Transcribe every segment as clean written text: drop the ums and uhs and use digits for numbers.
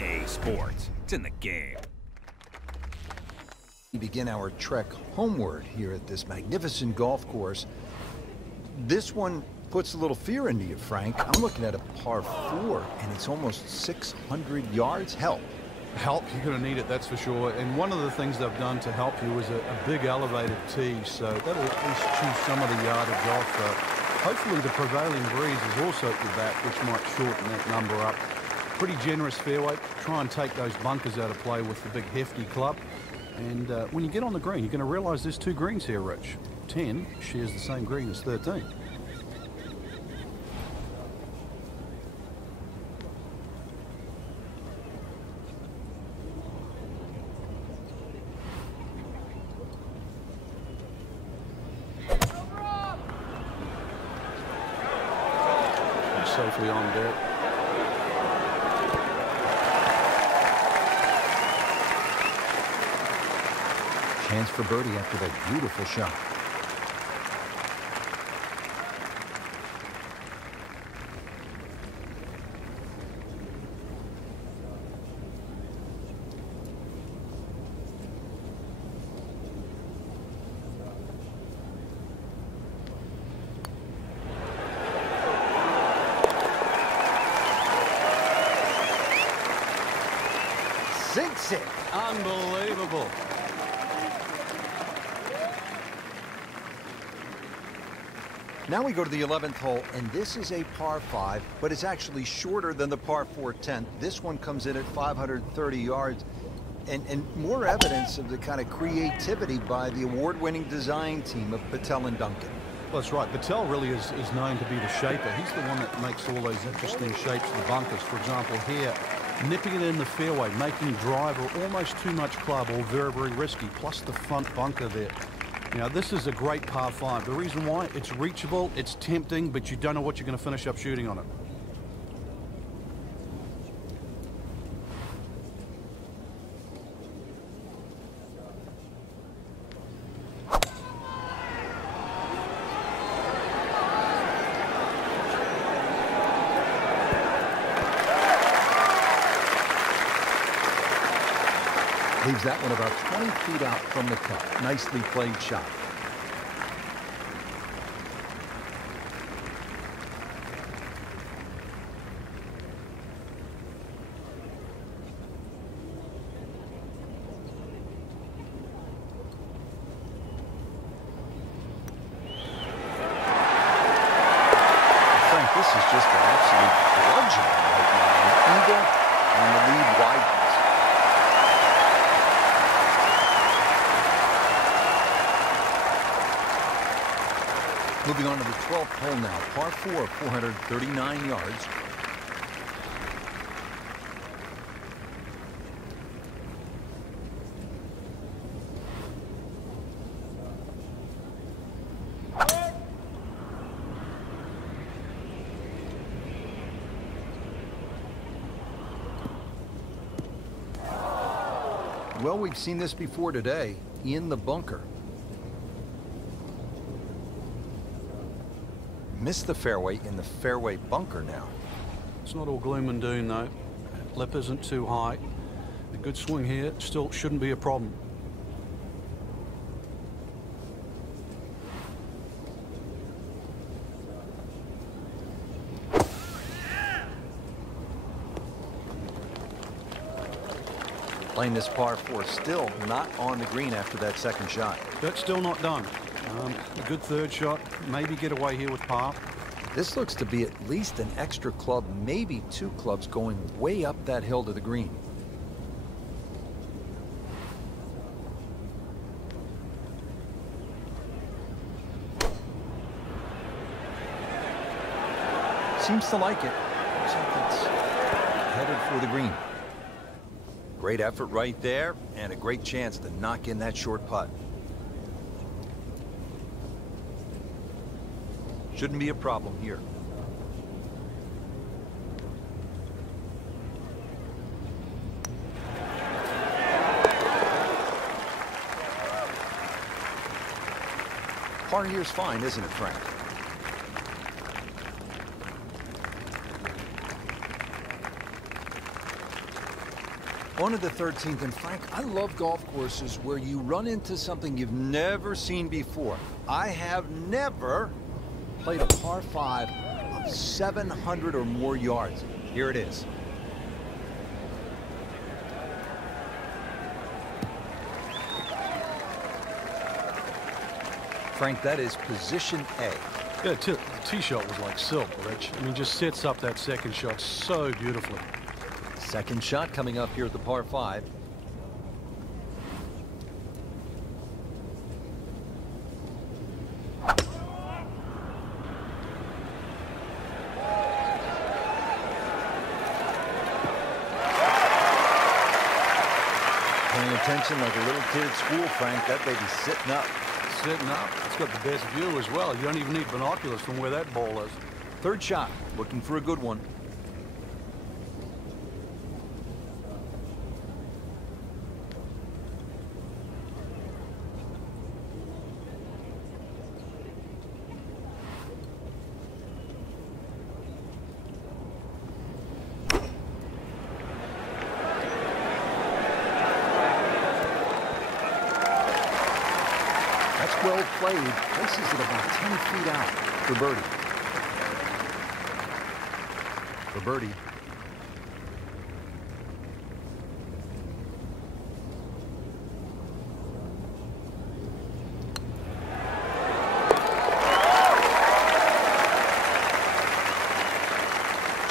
EA Sports. It's in the game. We begin our trek homeward here at this magnificent golf course. This one puts a little fear into you, Frank. I'm looking at a par 4, and it's almost 600 yards. Help. Help, you're going to need it, that's for sure. And one of the things they've done to help you is a big elevated tee, so that'll at least chew some of the yardage off. Hopefully the prevailing breeze is also at your back, which might shorten that number up. Pretty generous fairway. Try and take those bunkers out of play with the big hefty club. And when you get on the green, you're going to realize there's 2 greens here, Rich. 10 shares the same green as 13. Safely on deck. Chance for birdie after that beautiful shot. Sinks it. Unbelievable. Now we go to the 11th hole, and this is a par 5, but it's actually shorter than the par 4 10th. This one comes in at 530 yards, and more evidence of the kind of creativity by the award-winning design team of Patel and Duncan. Well, that's right. Patel really is known to be the shaper. He's the one that makes all those interesting shapes of the bunkers. For example, here, nipping it in the fairway, making driver almost too much club, or very, very risky, plus the front bunker there. Now, this is a great par 5. The reason why, it's reachable, it's tempting, but you don't know what you're going to finish up shooting on it. Leaves that one about 20 feet out from the cup. Nicely played shot. Frank, this is just an absolute bludgeon right now. An eagle, and the lead widens. Moving on to the 12th hole now. Par 4, 439 yards. Well, we've seen this before today in the bunker. Missed the fairway in the fairway bunker now. It's not all gloom and doom, though. Lip isn't too high. A good swing here still shouldn't be a problem. Playing this par 4, still not on the green after that second shot. That's still not done. A good third shot, maybe get away here with par. This looks to be at least an extra club, maybe 2 clubs going way up that hill to the green. Seems to like it. Looks like it's headed for the green. Great effort right there, and a great chance to knock in that short putt. Shouldn't be a problem here. Par here's fine, isn't it, Frank? On to the 13th, and Frank, I love golf courses where you run into something you've never seen before. I have never played a par 5 of 700 or more yards. Here it is. Frank, that is position A. Yeah, the tee shot was like silk, Rich. I mean, just sets up that second shot so beautifully. Second shot coming up here at the par 5. Paying attention like a little kid at school, Frank. That baby's sitting up. Sitting up. It's got the best view as well. You don't even need binoculars from where that ball is. Third shot, looking for a good one. Well played. Places it about 10 feet out for birdie. For birdie.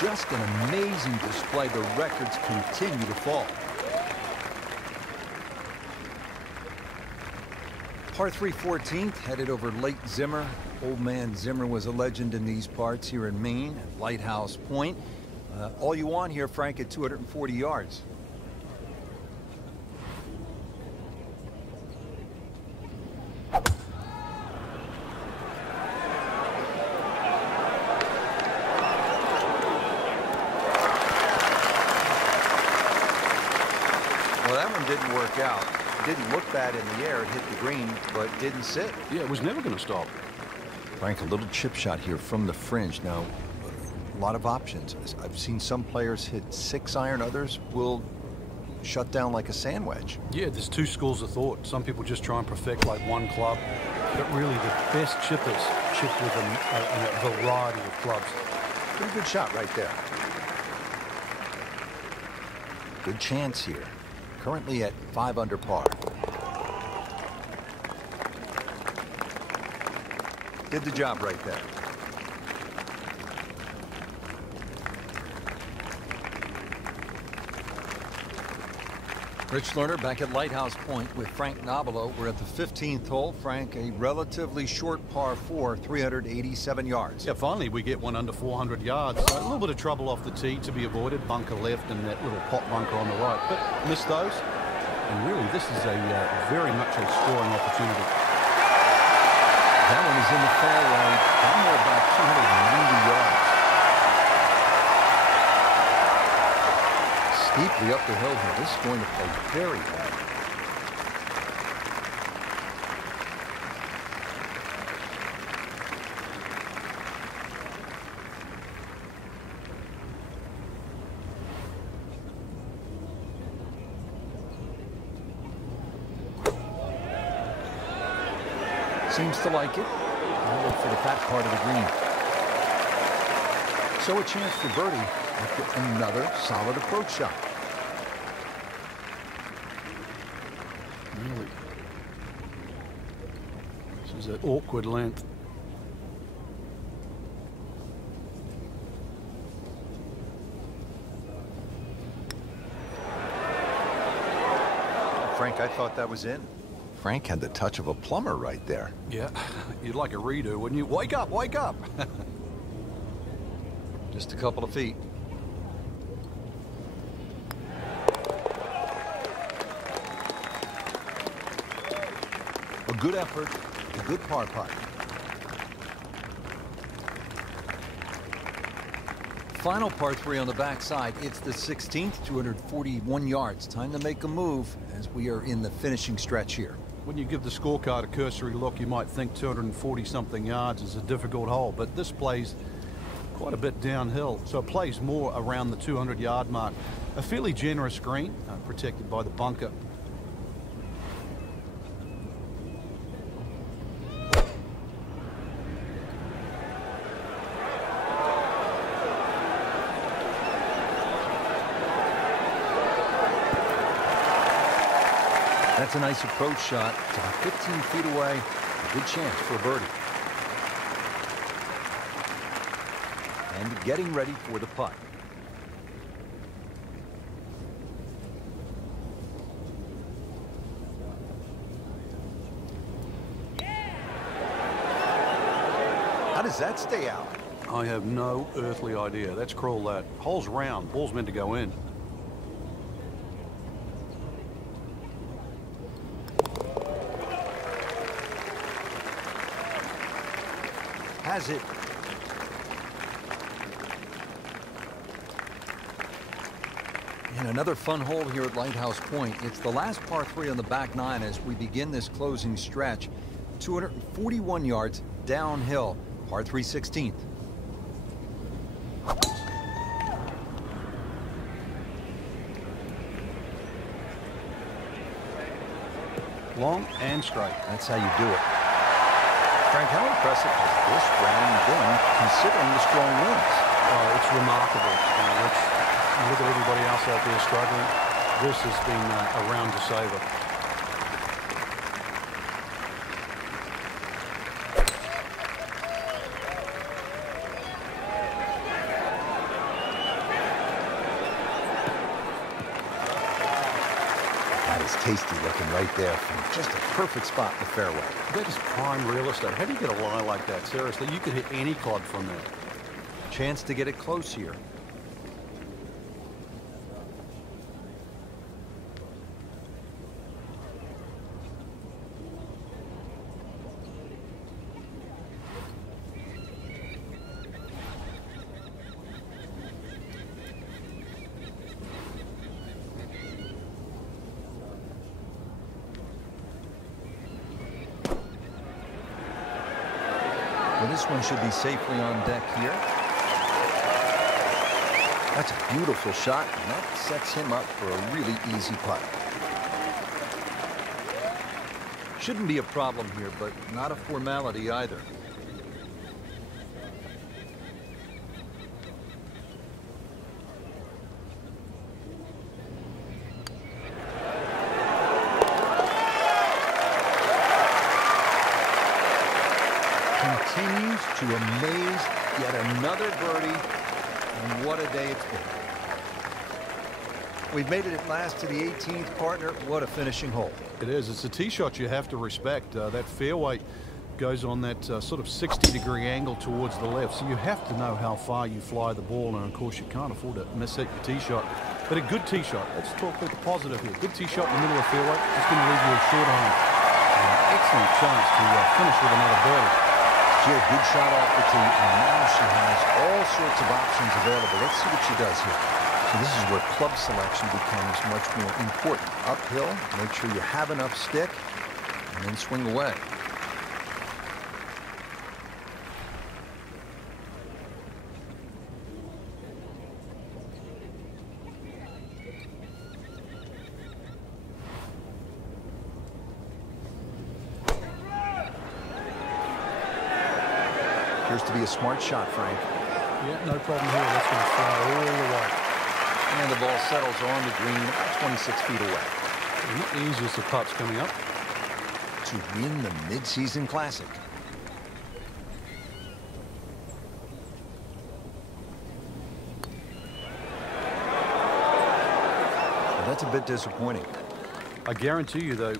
Just an amazing display. The records continue to fall. Par 3 14th, headed over Lake Zimmer. Old man Zimmer was a legend in these parts here in Maine, at Lighthouse Point. All you want here, Frank, at 240 yards. Well, that one didn't work out. Didn't look bad in the air. It hit the green, but didn't sit. Yeah, it was never going to stop. Frank, a little chip shot here from the fringe. Now, a lot of options. I've seen some players hit 6-iron. Others will shut down like a sand wedge. Yeah, there's two schools of thought. Some people just try and perfect like one club. But really, the best chippers chip with a variety of clubs. Pretty good shot right there. Good chance here. Currently at 5 under par. Did the job right there. Rich Lerner back at Lighthouse Point with Frank Nobilo. We're at the 15th hole. Frank, a relatively short par 4, 387 yards. Yeah, finally we get one under 400 yards. A little bit of trouble off the tee to be avoided. Bunker left and that little pot bunker on the right. But missed those. And really, this is a very much a scoring opportunity. That one is in the fairway, down there about 290 yards. Steeply up the hill here. This is going to play very hard. Seems to like it. I'll look for the fat part of the green. So a chance for birdie after another solid approach shot. Really? This is an awkward length. Frank, I thought that was in. Frank had the touch of a plumber right there. Yeah, you'd like a redo, wouldn't you? Wake up, wake up! Just a couple of feet. A good effort, a good par putt. Final par 3 on the backside. It's the 16th, 241 yards. Time to make a move as we are in the finishing stretch here. When you give the scorecard a cursory look, you might think 240-something yards is a difficult hole, but this plays quite a bit downhill, so it plays more around the 200-yard mark. A fairly generous green, protected by the bunker. That's a nice approach shot. It's about 15 feet away. A good chance for a birdie. And getting ready for the putt. How does that stay out? I have no earthly idea. Let's crawl that. Hole's round. Ball's meant to go in. Has it. And another fun hole here at Lighthouse Point. It's the last par 3 on the back 9 as we begin this closing stretch. 241 yards downhill, par 3 16th. Long and straight. That's how you do it. Frank, how impressive has this round been considering the strong winds? It's remarkable. Look at everybody else out there struggling. This has been a round to savor. That is tasty looking right there from just a perfect spot in the fairway. That is prime real estate. How do you get a lie like that? Seriously, you could hit any club from there. Chance to get it close here. Well, this one should be safely on deck here. That's a beautiful shot, and that sets him up for a really easy putt. Shouldn't be a problem here, but not a formality either. Continues to amaze. Yet another birdie, and what a day it's been. We've made it at last to the 18th, partner. What a finishing hole. It is. It's a tee shot you have to respect. That fairway goes on that sort of 60-degree angle towards the left, so you have to know how far you fly the ball, and of course you can't afford to miss hit your tee shot. But a good tee shot. Let's talk about the positive here. Good tee shot in the middle of the fairway. Just going to leave you a short home. An excellent chance to finish with another birdie. She had a good shot off the tee, and now she has all sorts of options available. Let's see what she does here. So this is where club selection becomes much more important. Uphill, make sure you have enough stick, and then swing away. Appears to be a smart shot, Frank. Yeah, no problem here. That's going to fly all the way. And the ball settles on the green about 26 feet away. Not the easiest of putts coming up. To win the mid-season classic. Well, that's a bit disappointing. I guarantee you, though,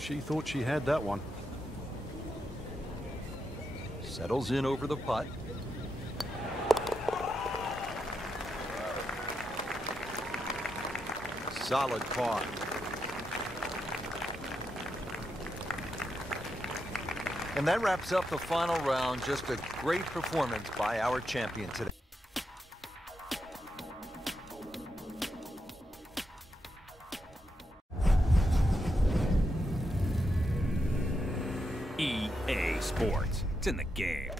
she thought she had that one. Settles in over the putt. Solid par. And that wraps up the final round. Just a great performance by our champion today. EA Sports. It's in the game.